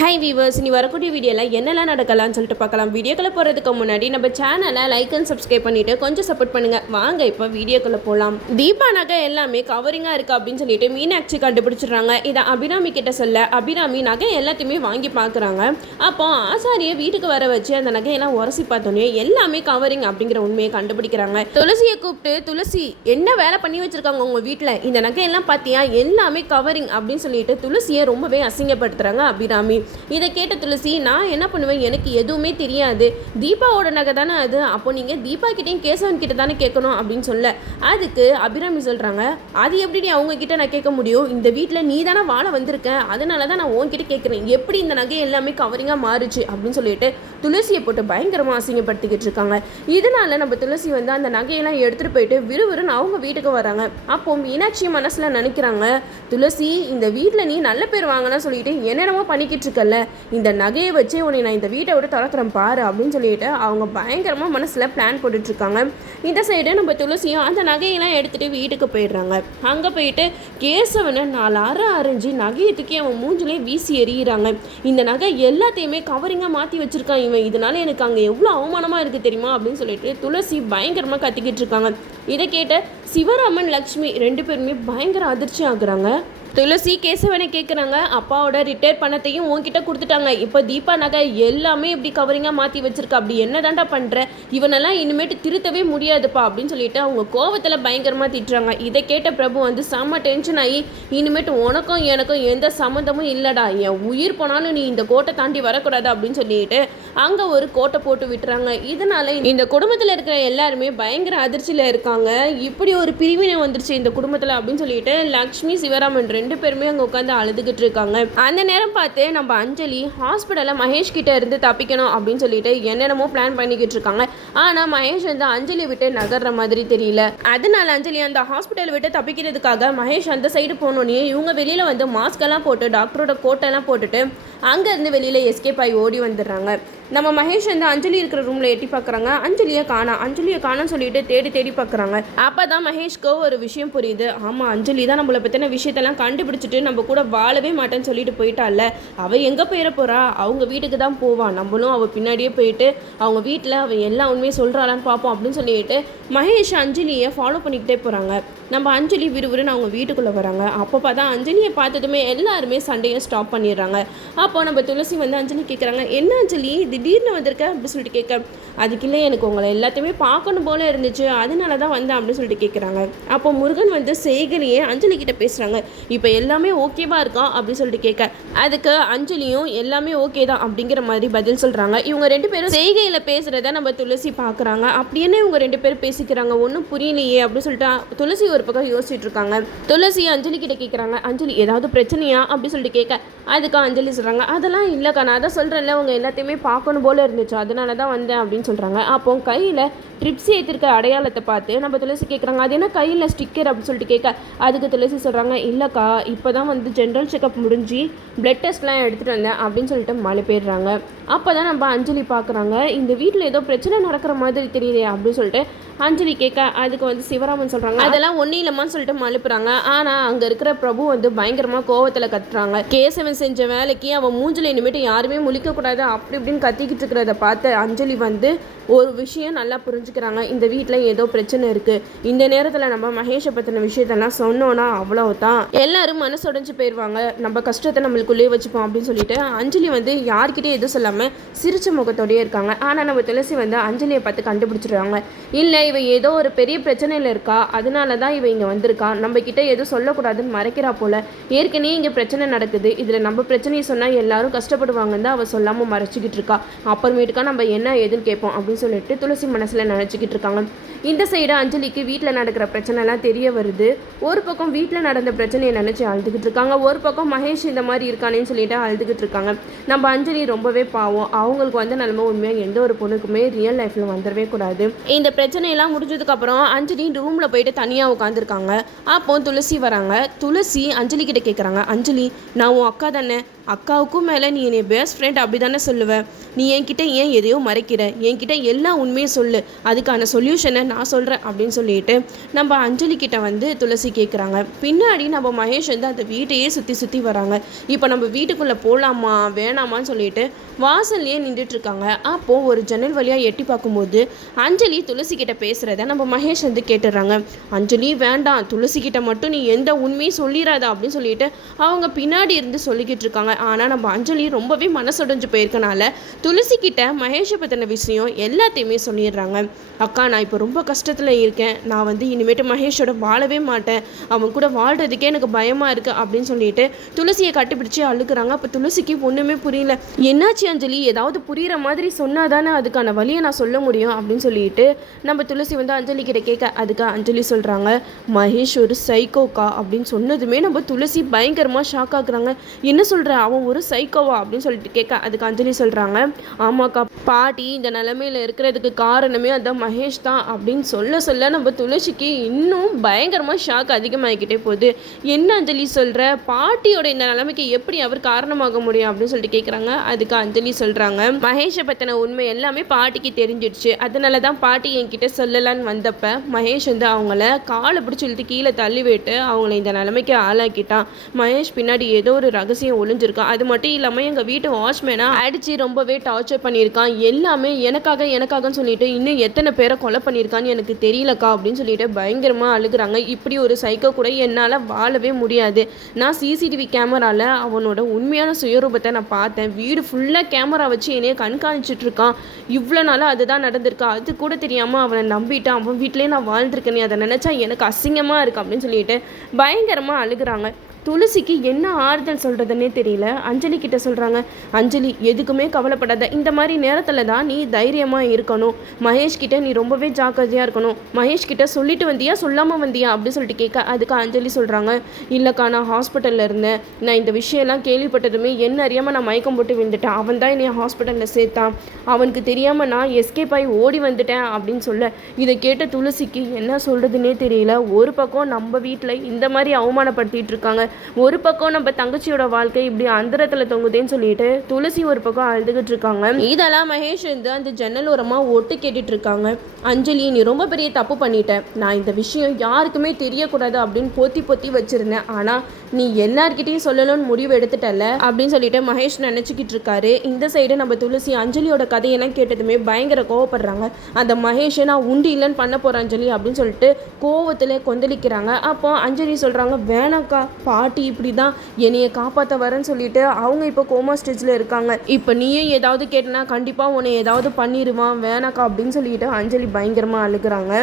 High viewers, இனி வரக்கூடிய வீடியோவில் என்னெல்லாம் நடக்கலாம்னு சொல்லிட்டு பார்க்கலாம். வீடியோக்குள்ளே போகிறதுக்கு முன்னாடி நம்ம சேனலை லைக் அண்ட் சப்ஸ்கிரைப் பண்ணிவிட்டு கொஞ்சம் சப்போர்ட் பண்ணுங்கள். வாங்க இப்போ வீடியோக்குள்ளே போகலாம். தீபா நகை எல்லாமே கவரிங்காக இருக்குது அப்படின்னு சொல்லிட்டு மீனாட்சி கண்டுபிடிச்சிடுறாங்க. இதை அபிராமி கிட்ட சொல்ல அபிராமி நகை எல்லாத்தையுமே வாங்கி பார்க்குறாங்க. அப்போ ஆசாரியை வீட்டுக்கு வர வச்சு அந்த நகையெல்லாம் உரசி பார்த்தோன்னே எல்லாமே கவரிங் அப்படிங்கிற உண்மையை கண்டுபிடிக்கிறாங்க. துளசியை கூப்பிட்டு, துளசி என்ன வேலை பண்ணி வச்சுருக்காங்க உங்கள் வீட்டில், இந்த நகையெல்லாம் பார்த்தியா எல்லாமே கவரிங் அப்படின்னு சொல்லிட்டு துளசியை ரொம்பவே அசிங்கப்படுத்துகிறாங்க அபிராமி. இதை கேட்ட துளசி, நான் என்ன பண்ணுவேன், எனக்கு எதுவுமே தெரியாது, தீபாவோட நகை தானே அது, அப்போ நீங்கள் தீபா கிட்டேயும் கேசவன் கிட்ட தானே கேட்கணும் அப்படின்னு சொல்ல அதுக்கு அபிராமி சொல்கிறாங்க, அது எப்படி அவங்க கிட்ட நான் கேட்க முடியும், இந்த வீட்டில் நீ தானே வாழ வந்திருக்கேன், அதனால தான் நான் உன்கிட்ட கேட்குறேன், எப்படி இந்த நகை எல்லாமே கவரிங்காக மாறுச்சு அப்படின்னு சொல்லிட்டு துளசியை போட்டு பயங்கரமாக அசிங்கப்படுத்திக்கிட்டு இருக்காங்க. இதனால நம்ம துளசி வந்து அந்த நகையெல்லாம் எடுத்துகிட்டு போயிட்டு விறுவிறுன்னு அவங்க வீட்டுக்கு வராங்க. அப்போ மீனாட்சி மனசில் நினைக்கிறாங்க, துளசி இந்த வீட்டில் நீ நல்ல பேர் வாங்கினா சொல்லிட்டு என்னென்னமோ பண்ணிக்கிட்டு இருக்கல, இந்த நகையை வச்சு உன்னை நான் இந்த வீட்டை விட திறக்கிறேன் பாரு அப்படின்னு சொல்லிட்டு அவங்க பயங்கரமாக மனசில் பிளான் போட்டுட்ருக்காங்க. இந்த சைடு நம்ம துளசியும் அந்த நகையெல்லாம் எடுத்துகிட்டு வீட்டுக்கு போயிடுறாங்க. அங்கே போயிட்டு கேசவனை 4 அரை அரைஞ்சி நகையை தூக்கி அவன் மூஞ்சிலே வீசி எறிகிறாங்க. இந்த நகை எல்லாத்தையுமே கவரிங்காக மாற்றி வச்சுருக்கான் இவன், இதனால எனக்கு அங்கே எவ்வளோ அவமானமாக இருக்குது தெரியுமா அப்படின்னு சொல்லிட்டு துளசி பயங்கரமாக கத்திக்கிட்டு இருக்காங்க. இதை கேட்ட சிவராமன் லக்ஷ்மி 2 பேருமே பயங்கர அதிர்ச்சி ஆகுறாங்க. துளசி கேசவனை கேட்குறாங்க, அப்பாவோட ரிட்டையர் பணத்தையும் உன்கிட்ட கொடுத்துட்டாங்க, இப்போ தீபா நகை எல்லாமே இப்படி கவரிங்காக மாற்றி வச்சிருக்க, அப்படி என்ன தாண்டா பண்ணுற, இவனெல்லாம் இனிமேட்டு திருத்தவே முடியாதுப்பா அப்படின்னு சொல்லிட்டு அவங்க கோவத்தில் பயங்கரமாக திட்டுறாங்க. இதை கேட்ட பிரபு வந்து செம்ம டென்ஷன் ஆகி, இனிமேட்டு உனக்கும் எனக்கும் எந்த சம்மந்தமும் இல்லைடா, என் உயிர் போனாலும் நீ இந்த கோட்டை தாண்டி வரக்கூடாது அப்படின்னு சொல்லிட்டு அங்கே ஒரு கோட்டை போட்டு விட்டுறாங்க. இதனால இந்த குடும்பத்தில் இருக்கிற எல்லாருமே பயங்கர அதிர்ச்சியில் இருக்காங்க. இப்படி ஒரு பிரிவினை வந்துருச்சு இந்த குடும்பத்தில் அப்படின்னு சொல்லிட்டு லக்ஷ்மி சிவராமன் 2 பேருமே அங்கே உட்காந்து அழுதுகிட்டு இருக்காங்க. அந்த நேரம் பார்த்து நம்ம அஞ்சலி ஹாஸ்பிட்டலில் மகேஷ் கிட்ட இருந்து தப்பிக்கணும் அப்படின்னு சொல்லிட்டு என்னென்னமோ பிளான் பண்ணிக்கிட்டு இருக்காங்க. ஆனால் மகேஷ் வந்து அஞ்சலி விட்டு நகர்ற மாதிரி தெரியல. அதனால அஞ்சலி அந்த ஹாஸ்பிட்டல் விட்டு தப்பிக்கிறதுக்காக மகேஷ் அந்த சைடு போனோன்னே இவங்க வெளியில் வந்து மாஸ்க் எல்லாம் போட்டு டாக்டரோட கோட்டெல்லாம் போட்டுட்டு அங்கேருந்து வெளியில் எஸ்கேப் ஆகி ஓடி வந்துடுறாங்க. நம்ம மகேஷ் வந்து அஞ்சலி இருக்கிற ரூமில் எட்டி பார்க்குறாங்க. அஞ்சலியை காணோன்னு சொல்லிட்டு தேடி பார்க்குறாங்க. அப்போ தான் மகேஷ்க்கு ஒரு விஷயம் புரியுது. ஆமாம், அஞ்சலி தான் நம்மளை பற்றின விஷயத்தெல்லாம் கண்டுபிடிச்சிட்டு நம்ம கூட வாழவே மாட்டேன்னு சொல்லிட்டு போயிட்டால, அவள் எங்கே போயிட போகிறா, அவங்க வீட்டுக்கு தான் போவான், நம்மளும் அவள் பின்னாடியே போயிட்டு அவங்க வீட்டில் அவள் எல்லா உண்மையும் சொல்கிறாளான்னு பார்ப்போம் அப்படின்னு சொல்லிட்டு மகேஷ் அஞ்சலியை ஃபாலோ பண்ணிக்கிட்டே போகிறாங்க. நம்ம அஞ்சலி விறுவிறுன்னு அவங்க வீட்டுக்குள்ளே வராங்க. அப்போ பார்த்தா அஞ்சலியை பார்த்ததுமே எல்லாருமே சண்டையை ஸ்டாப் பண்ணிடுறாங்க. அப்போ நம்ம துளசி வந்து அஞ்சலி கேட்குறாங்க, என்ன அஞ்சலி திடீர்னு வந்திருக்க அப்படின்னு சொல்லிட்டு கேட்க, அதுக்கு இல்லை எனக்கு உங்களை எல்லாத்தையுமே பார்க்கணும் போல இருந்துச்சு, அதனால தான் வந்தேன் அப்படின்னு சொல்லிட்டு கேட்குறாங்க. அப்போ முருகன் வந்து செய்களையே அஞ்சலி கிட்ட பேசுகிறாங்க. இப்போ எல்லாமே ஓகேவா இருக்கா அப்படின்னு சொல்லிட்டு கேட்க அதுக்கு அஞ்சலியும் எல்லாமே ஓகே தான் அப்படிங்கிற மாதிரி பதில் சொல்கிறாங்க. இவங்க 2 பேரும் செய்கையில் பேசுகிறத நம்ம துளசி பார்க்குறாங்க. அப்படி என்ன இவங்க 2 பேரும் பேசிக்கிறாங்க, ஒன்றும் புரியலையே அப்படின்னு சொல்லிட்டு துளசி ஒரு பக்கம் யோசிச்சுட்டு இருக்காங்க. துளசி அஞ்சலி கிட்ட கேட்குறாங்க, அஞ்சலி ஏதாவது பிரச்சனையா அப்படின்னு சொல்லிட்டு கேட்க அதுக்கு அஞ்சலி சொல்கிறாங்க, அதெல்லாம் இல்லைக்கா, நான் அதான் சொல்கிறேன்ல உங்கள் எல்லாத்தையுமே பார்க்கணும் போல இருந்துச்சு, அதனால தான் வந்தேன் அப்படின்னு சொல்கிறாங்க. அப்போ கையில் ட்ரிப்ஸ் ஏற்றிருக்க அடையாளத்தை பார்த்து நம்ம துளசி கேட்குறாங்க, அது என்ன கையில் ஸ்டிக்கர் அப்படின்னு சொல்லிட்டு கேட்க அதுக்கு துளசி சொல்கிறாங்க, இல்லைக்கா இப்போ தான் வந்து ஜென்ரல் செக்அப் முடிஞ்சு பிளட் டெஸ்ட்லாம் எடுத்துகிட்டு வந்தேன் அப்படின்னு சொல்லிட்டு மழை போயிடுறாங்க. அப்போ தான் நம்ம அஞ்சலி பார்க்குறாங்க, இந்த வீட்டில் ஏதோ பிரச்சனை நடக்கிற மாதிரி தெரியுதே அப்படின்னு சொல்லிட்டு அஞ்சலி கேட்க அதுக்கு வந்து சிவராமன் சொல்கிறாங்க, அதெல்லாம் ஒன்றும் இல்லைம்மான்னு சொல்லிட்டு மழுப்புறாங்க. ஆனால் அங்கே இருக்கிற பிரபு வந்து பயங்கரமாக கோவத்தில் கத்துறாங்க. கேசவன் செஞ்ச வேலைக்கு அவன் மூஞ்சில் இனிமேட்டு யாருமே முழிக்கக்கூடாது அப்படி இப்படின்னு கத்திக்கிட்டு இருக்கிறத பார்த்து அஞ்சலி வந்து ஒரு விஷயம் நல்லா புரிஞ்சுக்கிறாங்க, இந்த வீட்டில் ஏதோ பிரச்சனை இருக்குது, இந்த நேரத்தில் நம்ம மகேஷை பற்றின விஷயத்தெல்லாம் சொன்னோன்னா அவ்வளோதான் எல்லாரும் மனசுடைஞ்சு போயிடுவாங்க, நம்ம கஷ்டத்தை நம்மளுக்குள்ளேயே வச்சுப்போம் அப்படின்னு சொல்லிட்டு அஞ்சலி வந்து யார்கிட்டே எதுவும் சொல்லாமல் சிரிச்ச முகத்தோடயே இருக்காங்க. ஆனால் நம்ம துளசி வந்து அஞ்சலியை பார்த்து கண்டுபிடிச்சிடுறாங்க, இல்லை இவ ஏதோ ஒரு பெரிய பிரச்சனையில் இருக்கா, அதனால தான் இவ இங்கே வந்திருக்கா, நம்ம கிட்ட எதுவும் சொல்லக்கூடாதுன்னு மறைக்கிறா போல, ஏற்கனவே இங்கே பிரச்சனை நடக்குது, இதில் நம்ம பிரச்சனையை சொன்னால் எல்லாரும் கஷ்டப்படுவாங்கன்னு தான் அவள் சொல்லாமல் மறைச்சிக்கிட்டு இருக்கா, அப்புறமேட்டுக்கா நம்ம என்ன ஏதுன்னு கேட்போம் அப்படின்னு சொல்லிட்டு துளசி மனசில் நினச்சிக்கிட்டு இருக்காங்க. இந்த சைடு அஞ்சலிக்கு வீட்டில் நடக்கிற பிரச்சனைலாம் தெரிய வருது. ஒரு பக்கம் வீட்டில் நடந்த பிரச்சனையை நினச்சி அழுதுகிட்டு இருக்காங்க, ஒரு பக்கம் மகேஷ் இந்த மாதிரி இருக்கானேன்னு சொல்லிட்டு அழுதுகிட்டு இருக்காங்க. நம்ம அஞ்சலி ரொம்பவே பாவம், அவங்களுக்கு வந்து நிலமை உண்மையாக எந்த ஒரு பொண்ணுக்குமே ரியல் லைஃப்பில் வந்துடவே கூடாது. இந்த பிரச்சனையெல்லாம் முடிஞ்சதுக்கப்புறம் அஞ்சலி ரூமில் போயிட்டு தனியாக உட்காந்துருக்காங்க. அப்போ துளசி வராங்க. துளசி அஞ்சலி கிட்ட கேட்குறாங்க, அஞ்சலி நான் உன் அக்கா தானே, அக்காவுக்கும் மேலே நீ என்னை பெஸ்ட் ஃப்ரெண்ட் அப்படி தானே சொல்லுவேன், நீ என்கிட்ட ஏன் எதையோ மறைக்கிற, என்கிட்ட எல்லா உண்மையும் சொல்லு, அதுக்கான சொல்யூஷனை நான் சொல்கிறேன் அப்படின்னு சொல்லிட்டு நம்ம அஞ்சலி கிட்ட வந்து துளசி கேட்குறாங்க. பின்னாடி நம்ம மகேஷ் வந்து அந்த வீட்டையே சுற்றி சுற்றி வராங்க. இப்போ நம்ம வீட்டுக்குள்ளே போகலாமா வேணாமான்னு சொல்லிட்டு வாசல்லையே நின்றுட்டுருக்காங்க. அப்போது ஒரு ஜன்னல் வழியாக எட்டி பார்க்கும்போது அஞ்சலி துளசி கிட்ட பேசுகிறத நம்ம மகேஷ் வந்து கேட்டுடுறாங்க. அஞ்சலி வேண்டாம், துளசி கிட்ட மட்டும் நீ எந்த உண்மையும் சொல்லிடாத அப்படின்னு சொல்லிட்டு அவங்க பின்னாடி இருந்து சொல்லிக்கிட்டு இருக்காங்க. ஆனால் நம்ம அஞ்சலி ரொம்பவே மனசுடைஞ்சு போயிருக்கனால துளசி கிட்ட மகேஷை பற்றின விஷயம் எல்லாத்தையுமே சொல்லிடுறாங்க. அக்கா, நான் இப்போ ரொம்ப கஷ்டத்தில் இருக்கேன். நான் வந்து இனிமேட்டு மகேஷோட வாழவே மாட்டேன். அவன் கூட வாழ்கிறதுக்கே எனக்கு பயமாக இருக்குது அப்படின்னு சொல்லிட்டு துளசியை கட்டிப்பிடிச்சு அழுகுறாங்க. அப்போ துளசிக்கு ஒன்றுமே புரியல. என்னாச்சு அஞ்சலி, ஏதாவது புரிகிற மாதிரி சொன்னால் தானே அதுக்கான வழியை நான் சொல்ல முடியும் அப்படின்னு சொல்லிட்டு நம்ம துளசி வந்து அஞ்சலி கிட்ட கேட்க, அதுக்கு அஞ்சலி சொல்கிறாங்க, மகேஷ் ஒரு சைக்கோக்கா அப்படின்னு சொன்னதுமே நம்ம துளசி பயங்கரமாக ஷாக் ஆகுறாங்க. என்ன சொல்கிற, அவன் ஒரு சைக்கோவா அப்படின்னு சொல்லிட்டு கேட்க, அதுக்கு அஞ்சலி சொல்கிறாங்க, ஆமாக்கா, பாட்டி இந்த நிலைமையில் இருக்கிறதுக்கு காரணமே அந்த மகேஷ் தான் அப்படின்னு சொல்ல நம்ம துளசிக்கு இன்னும் பயங்கரமாக ஷாக் அதிகமாகிக்கிட்டே போகுது. என்ன அஞ்சலி சொல்கிற, பாட்டியோட இந்த நிலைமைக்கு எப்படி அவர் காரணமாக முடியும் அப்படின்னு சொல்லிட்டு கேட்குறாங்க. அதுக்கு அஞ்சலி சொல்கிறாங்க, மகேஷை பற்றின உண்மை எல்லாமே பாட்டிக்கு தெரிஞ்சிடுச்சு. அதனால தான் பாட்டி என்கிட்ட சொல்லலான்னு வந்தப்ப மகேஷ் வந்து அவங்கள காலை பிடிச்சி இழுத்து கீழே தள்ளி விட்டு அவங்கள இந்த நிலைமைக்கு ஆளாக்கிட்டான். மகேஷ் பின்னாடி ஏதோ ஒரு ரகசியம் ஒளிஞ்சிருக்கான். அது மட்டும் இல்லாமல் எங்கள் வீட்டு வாட்ச்மேனை அடித்து ரொம்பவே டார்ச்சர் பண்ணியிருக்கான். எல்லாமே எனக்காகன்னு சொல்லிட்டு இன்னும் எத்தனை பேரை கொலை பண்ணியிருக்கான்னு எனக்கு தெரியலக்கா அப்படின்னு சொல்லிட்டு பயங்கரமாக அழுகுறாங்க. இப்படி ஒரு சைக்கோ கூட என்னால் வாழவே முடியாது. நான் சிசிடிவி கேமராவில் அவனோட உண்மையான சுயரூபத்தை நான் பார்த்தேன். வீடு ஃபுல்லாக கேமரா வச்சு என்னைய கண்காணிச்சிட்டு இருக்கான். இவ்வளோ நாளாக அதுதான் நடந்திருக்கா. அது கூட தெரியாமல் அவனை நம்பிட்டான். அவன் வீட்டிலே நான் வாழ்ந்துருக்கேனே, அதை நினச்சா எனக்கு அசிங்கமாக இருக்குது அப்படின்னு சொல்லிட்டு பயங்கரமாக அழுகுறாங்க. துளசிக்கு என்ன ஆறுதல் சொல்கிறதுனே தெரியல. அஞ்சலி கிட்ட சொல்கிறாங்க, அஞ்சலி எதுக்குமே கவலைப்படாத, இந்த மாதிரி நேரத்தில் தான் நீ தைரியமாக இருக்கணும். மகேஷ் கிட்ட நீ ரொம்பவே ஜாக்கிரதையாக இருக்கணும். மகேஷ் கிட்ட சொல்லிட்டு வந்தியா சொல்லாமல் வந்தியா அப்படின்னு சொல்லிட்டு கேட்க, அதுக்கு அஞ்சலி சொல்கிறாங்க, இல்லைக்கா, நான் ஹாஸ்பிட்டலில் இருந்தேன். நான் இந்த விஷயம்லாம் கேள்விப்பட்டதுமே என்ன அறியாமல் நான் மயக்கம் போட்டு விழுந்துட்டேன். அவன் தான் என்னை ஹாஸ்பிட்டலில் சேர்த்தான். அவனுக்கு தெரியாமல் நான் எஸ்கேப் ஆகி ஓடி வந்துட்டேன் அப்படின்னு சொல்ல, இதை கேட்ட துளசிக்கு என்ன சொல்கிறதுனே தெரியல. ஒரு பக்கம் நம்ம வீட்டில் இந்த மாதிரி அவமானப்படுத்திட்டு இருக்காங்க, ஒரு பக்கம் நம்ம தங்கச்சியோட வாழ்க்கை இப்படி அந்தரத்தில் தொங்குதேன்னு சொல்லிட்டு துளசி ஒரு பக்கம் அழுதுகிட்டு இருக்காங்க. இதெல்லாம் மகேஷ் வந்து அந்த ஜன்னல் ஓரமாக ஒட்டு கேட்டுட்டு இருக்காங்க. அஞ்சலி, நீ ரொம்ப பெரிய தப்பு பண்ணிட்ட. நான் இந்த விஷயம் யாருக்குமே தெரியக்கூடாது அப்படின்னு பொத்தி வச்சிருந்தேன். ஆனால் நீ எல்லார்கிட்டையும் சொல்லணும்னு முடிவு எடுத்துட்டல அப்படின்னு சொல்லிட்டு மகேஷ் நினச்சிக்கிட்டு இருக்காரு. இந்த சைடு நம்ம துளசி அஞ்சலியோட கதையெல்லாம் கேட்டதுமே பயங்கர கோவப்படுறாங்க. அந்த மகேஷை நான் உண்டு இல்லைன்னு பண்ண போகிறேன் அஞ்சலி அப்படின்னு சொல்லிட்டு கோவத்தில் கொந்தளிக்கிறாங்க. அப்போ அஞ்சலி சொல்கிறாங்க, வேணாக்கா, பாட்டி இப்படி தான் என்னையை காப்பாற்ற வரேன்னு சொல்லிட்டு அவங்க இப்போ கோமா ஸ்டேஜில் இருக்காங்க. இப்போ நீயே ஏதாவது கேட்டனா கண்டிப்பாக உன்னை ஏதாவது பண்ணிடுவான், வேணாக்கா அப்படின்னு சொல்லிட்டு அஞ்சலி பயங்கரமாக அழுகுறாங்க.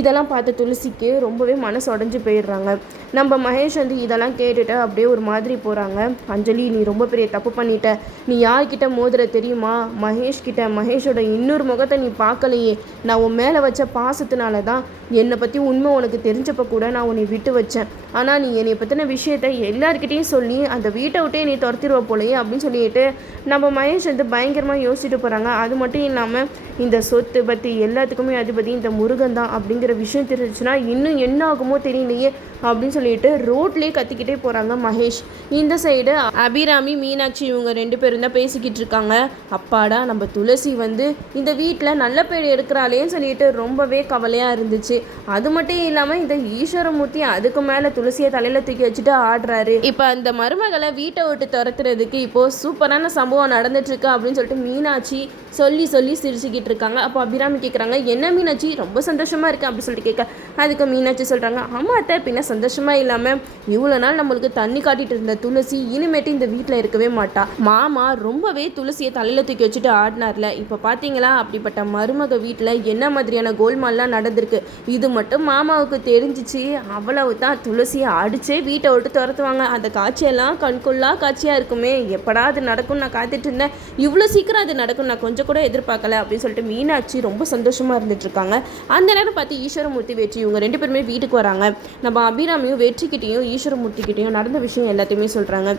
இதெல்லாம் பார்த்து துளசிக்கு ரொம்பவே மனசு உடஞ்சி போயிடுறாங்க. நம்ம மகேஷ் வந்து இதெல்லாம் கேட்டுட்டு அப்படியே ஒரு மாதிரி போகிறாங்க. அஞ்சலி, நீ ரொம்ப பெரிய தப்பு பண்ணிட்ட. நீ யார்கிட்ட மோதுற தெரியுமா? மகேஷ் கிட்ட. மகேஷோட இன்னொரு முகத்தை நீ பார்க்கலையே. நான் உன் மேலே வச்ச பாசத்தினால தான் என்னை பற்றி உண்மை உனக்கு தெரிஞ்சப்போ கூட நான் உன்னை விட்டு வச்சேன். ஆனால் நீ என்னை பற்றின விஷயத்தை எல்லாருக்கிட்டையும் சொல்லி அந்த வீட்டை விட்டே நீ துரத்திடுவ போலையே அப்படின்னு சொல்லிட்டு நம்ம மகேஷ் வந்து பயங்கரமாக யோசிச்சுட்டு போகிறாங்க. அது மட்டும் இல்லாமல் இந்த சொத்து பற்றி எல்லாத்துக்குமே அதிபதி இந்த முருகன் தான் அப்படிங்கிற விஷயம் தெரிஞ்சுன்னா இன்னும் என்ன ஆகுமோ தெரியலையே அப்படின்னு சொல்லிட்டு ரோட்லேயே கத்திக்கிட்டே போகிறாங்க மகேஷ். இந்த சைடு அபிராமி, மீனாட்சி இவங்க 2 பேரும் தான் பேசிக்கிட்டு இருக்காங்க. அப்பாடா, நம்ம துளசி வந்து இந்த வீட்டில் நல்ல பேர் எடுக்கிறாளேன்னு சொல்லிட்டு ரொம்பவே கவலையாக இருந்துச்சு. அது மட்டும் இல்லாமல் இந்த ஈஸ்வரமூர்த்தி அதுக்கு மேலே துளசியை தலையில் தூக்கி வச்சுட்டு ஆடுறாரு. இப்போ அந்த மருமகளை வீட்டை விட்டு துரத்துறதுக்கு இப்போது சூப்பரான சம்பவம் நடந்துட்டுருக்கு அப்படின்னு சொல்லிட்டு மீனாட்சி சொல்லி சிரிச்சுக்கிட்டு இருக்காங்க. அப்போ அபிராமி கேட்குறாங்க, என்ன மீனாட்சி ரொம்ப சந்தோஷமாக இருக்கு அப்படின்னு சொல்லிட்டு கேட்க, அதுக்கு மீனாட்சி சொல்கிறாங்க, ஆமா அத்தை, பின்ன சந்தோஷமாக இல்லாமல் இவ்வளோ நாள் நம்மளுக்கு தண்ணி காட்டிட்டு இருந்த துளசி இனிமேட்டு இந்த வீட்டில் இருக்கவே மாட்டா. மாமா ரொம்பவே துளசியை தலையில் தூக்கி வச்சுட்டு ஆடினார்ல, இப்போ பார்த்தீங்களா அப்படிப்பட்ட மருமக வீட்டில் என்ன மாதிரியான கோல்மால்லாம் நடந்திருக்கு. இது மட்டும் மாமாவுக்கு தெரிஞ்சிச்சு, அவ்வளவு தான், துளசியை அடிச்சே வீட்டை விட்டு துரத்துவாங்க. அந்த காட்சியெல்லாம் கண்கொள்ளா காட்சியாக இருக்குமே, எப்படா அது நடக்கும்னு நான் காத்துட்டு இருந்தேன். இவ்வளோ சீக்கிரம் அது நடக்கும் நான் கொஞ்சம் கூட எதிர்பார்க்கல அப்படின்னு சொல்லிட்டு மீனாட்சி ரொம்ப சந்தோஷமாக இருந்துட்டு இருக்காங்க. அந்த நேரம் பார்த்து ஈஸ்வரமூர்த்தி, வெற்றி இவங்க 2 பேருமே வீட்டுக்கு வராங்க. நம்ம அபிராமியும் வெற்றிக்கிட்டையும் ஈஸ்வரமூர்த்திக்கிட்டையும் ஈஸ்வரமூர்த்தியும் நடந்த விஷயம் எல்லாத்தையுமே சொல்கிறாங்க.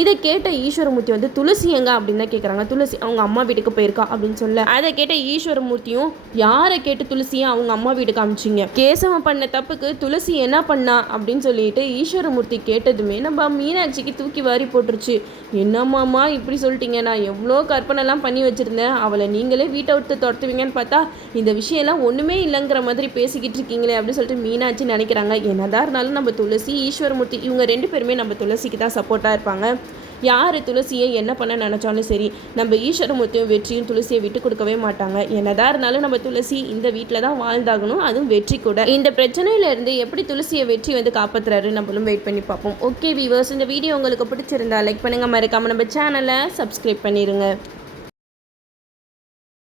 இதை கேட்ட ஈஸ்வரமூர்த்தி வந்து துளசி எங்க அப்படின்னு தான் கேட்குறாங்க. துளசி அவங்க அம்மா வீட்டுக்கு போயிருக்கா அப்படின்னு சொல்ல, அதை கேட்ட ஈஸ்வரமூர்த்தியும் யாரை கேட்டு துளசியை அவங்க அம்மா வீட்டுக்கு அமிச்சிங்க, கேசவன் பண்ண தப்புக்கு துளசி என்ன பண்ணா அப்படின்னு சொல்லிட்டு ஈஸ்வரமூர்த்தி கேட்டதுமே நம்ம மீனாட்சிக்கு தூக்கி வாரி போட்டுருச்சு. என்னம்மாம்மா இப்படி சொல்லிட்டீங்க, நான் எவ்வளோ கற்பனைலாம் பண்ணி வச்சுருந்தேன், அவளை நீங்களே வீட்டை விட்டு துரத்துவீங்கன்னு பார்த்தா இந்த விஷயம்லாம் ஒன்றுமே இல்லைங்கிற மாதிரி பேசிக்கிட்டு இருக்கீங்களே அப்படின்னு சொல்லிட்டு மீனாட்சி நினைக்கிறாங்க. என்னதான் இருந்தாலும் நம்ம துளசி ஈஸ்வரமூர்த்தி இவங்க 2 பேருமே நம்ம துளசிக்கு தான் சப்போர்ட்டாக இருப்பாங்க. யார் துளசியை என்ன பண்ண நினச்சாலும் சரி, நம்ம ஈஸ்வரமூர்த்தியும் வெற்றியும் துளசியை விட்டு கொடுக்கவே மாட்டாங்க. என்னதான் இருந்தாலும் நம்ம துளசி இந்த வீட்டில் தான் வாழ்ந்தாகணும், அதுவும் வெற்றி கூட. இந்த பிரச்சனையிலேருந்து எப்படி துளசியை வெற்றி வந்து காப்பாற்றுறாரு நம்மளும் வெயிட் பண்ணி பார்ப்போம். ஓகே வீவர்ஸ், இந்த வீடியோ உங்களுக்கு பிடிச்சிருந்தா லைக் பண்ணுங்கள், மறக்காமல் நம்ம சேனலை சப்ஸ்கிரைப் பண்ணிடுங்க.